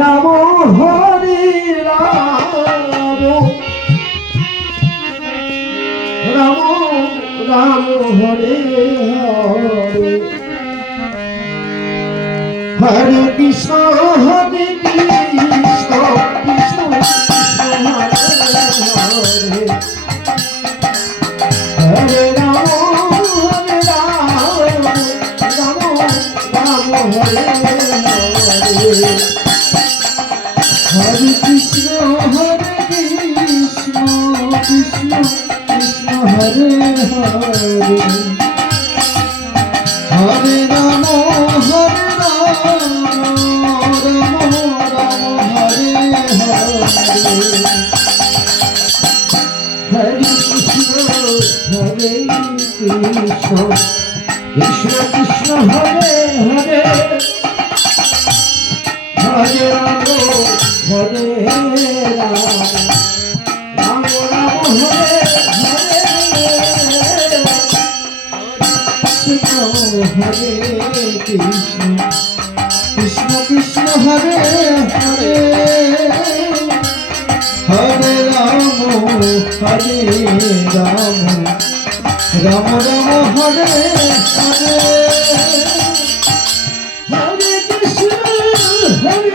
Ram Hare Ram Ram Ram Hare Hare Hare Krishna Hare Krishna Krishna Krishna Hare Hare Ram Ram Ram Hare Hare Hare Krishna Krishna Krishna Hare Hare Hare Ram Ram Ram Hare Hare Hare Krishna Krishna Krishna Hare Hare Hare Ram Hare Ram Ram Ram Hare Hare Krishna Hare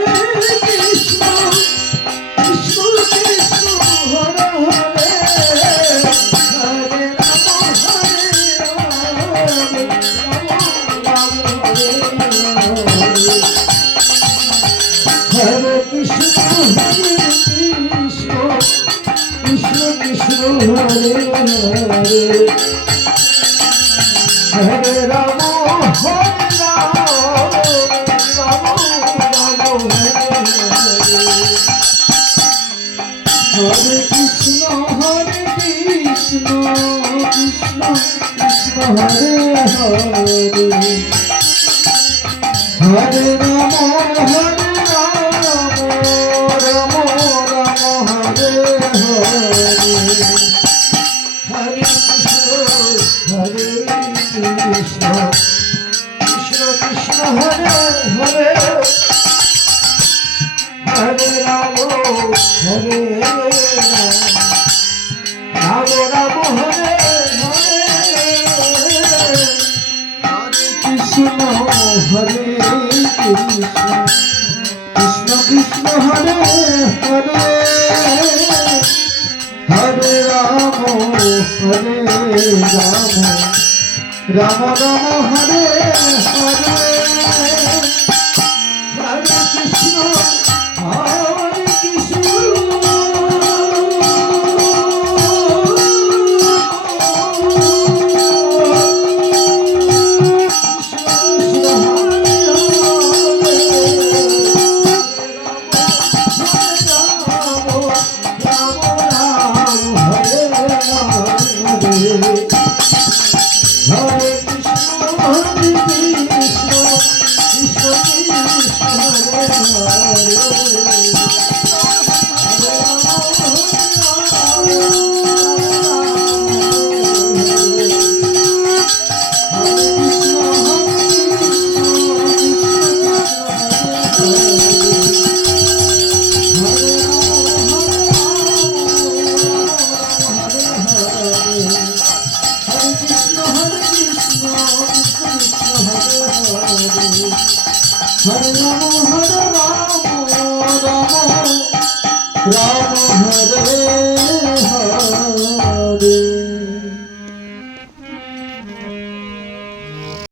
Krishna Krishna Krishna Hare Hare Hare Ram Hare Ram Ram Ram Hare Hare Hare Krishna Hare Krishna Krishna Krishna Hare Hare Hare Ram Hare Ram Hare Hare Krishna Hare Krishna Krishna Krishna Hare Hare Hare Ram Hare Ram Ram Ram Hare Hare Krishna Krishna Krishna Hare Hare Hare Ram Ram Ram Hare Hare Hare Krishna Krishna Krishna Hare Hare Hare Ram Ram Ram Hare Hare Hare Krishna Hare Krishna Krishna Krishna Hare Hare Hare Ram Ram Ram Hare Hare Hare Krishna Hare Krishna Hare Rama Hare